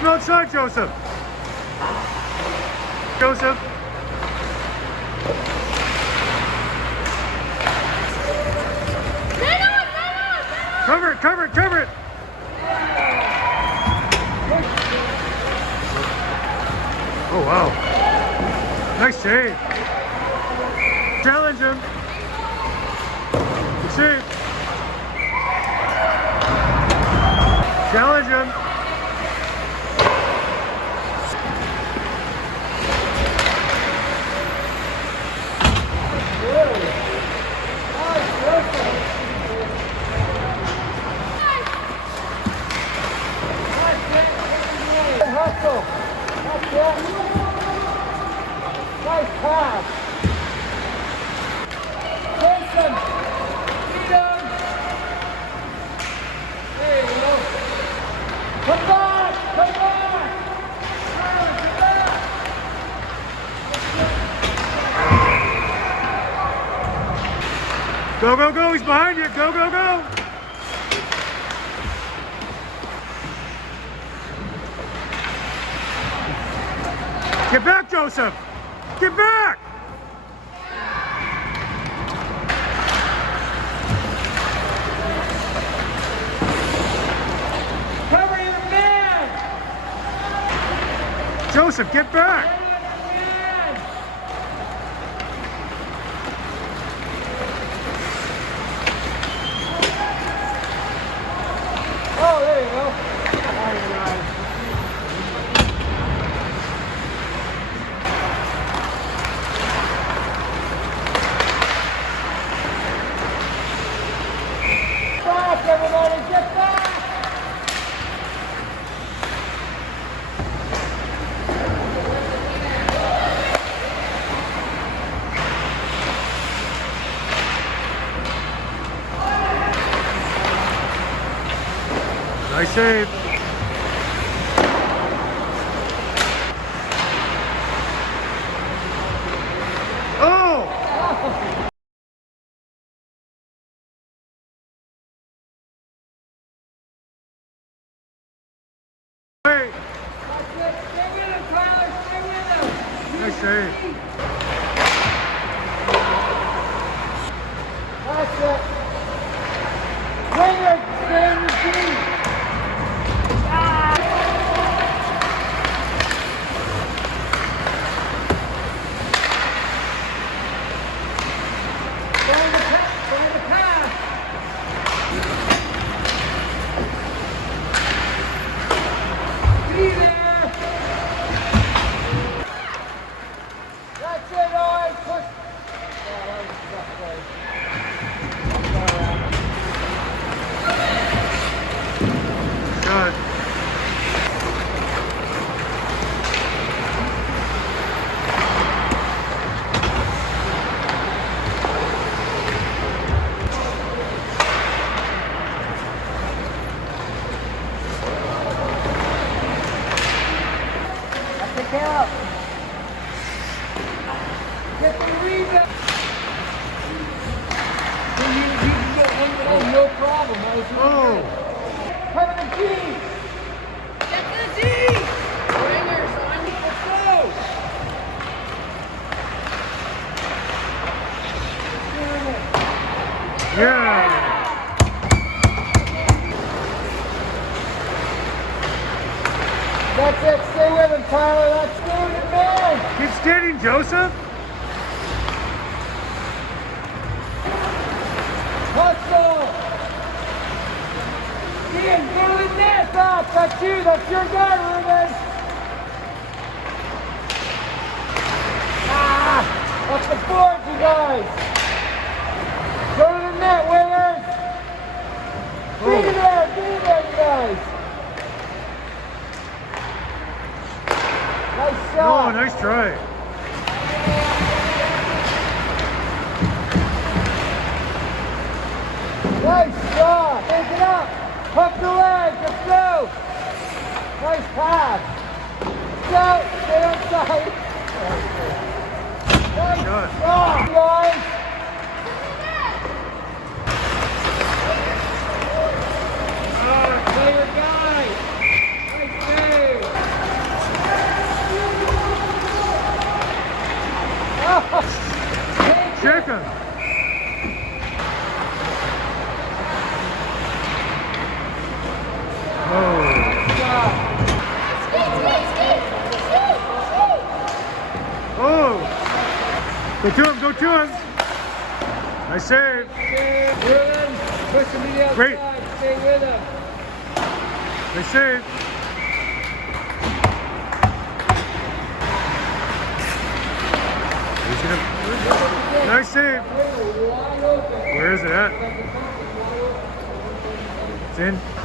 Keep it outside, Joseph. Joseph. Cover it, cover it, cover it. Oh, wow. Nice save. Challenge him. Good save. Challenge him. Hustle. That's it. Nice pass. Jason. Beat him. There you go. Come back. Come back. Come back. Go, go, go. He's behind you. Go, go, go. Get back, Joseph! Get back! Cover your man. Joseph, get back! Oh, there you go. Nice. Everybody, get back! Nice save. Oh! Hey! Stay with him, Tyler. Stay with him. Nice save. That's it. Winger, stay in the team. Find the pass. Be there. That's it, all right. Push. Oh, that was a tough play. Good. Pick out. Get the rebound. You can get one goal, no problem. That was really Oh! good. Cover the team. Get to the team! Winger, son. Let's go. Yeah! That's it. Stay with him, Tyler. That's good, man. Keep skating, Joseph! Hustle. Ian, go to the net. Stop. That's you. That's your guy, Ruben. Up the board, you guys. Go to the net, wingers. Be there, you guys. Nice Oh, shot. nice try. Nice shot. Take it up. Pump the leg. Let's go. Nice pass. Go. Stay outside. Nice Shot. shot, guys. Play your guy. Nice save. Shake him. Oh. Oh. Go to him. Go to him. Nice save. Dylan, push him to the outside. Great. Stay with him. Nice save. He's gonna- Nice save. Wide open. Where is it at? It's in.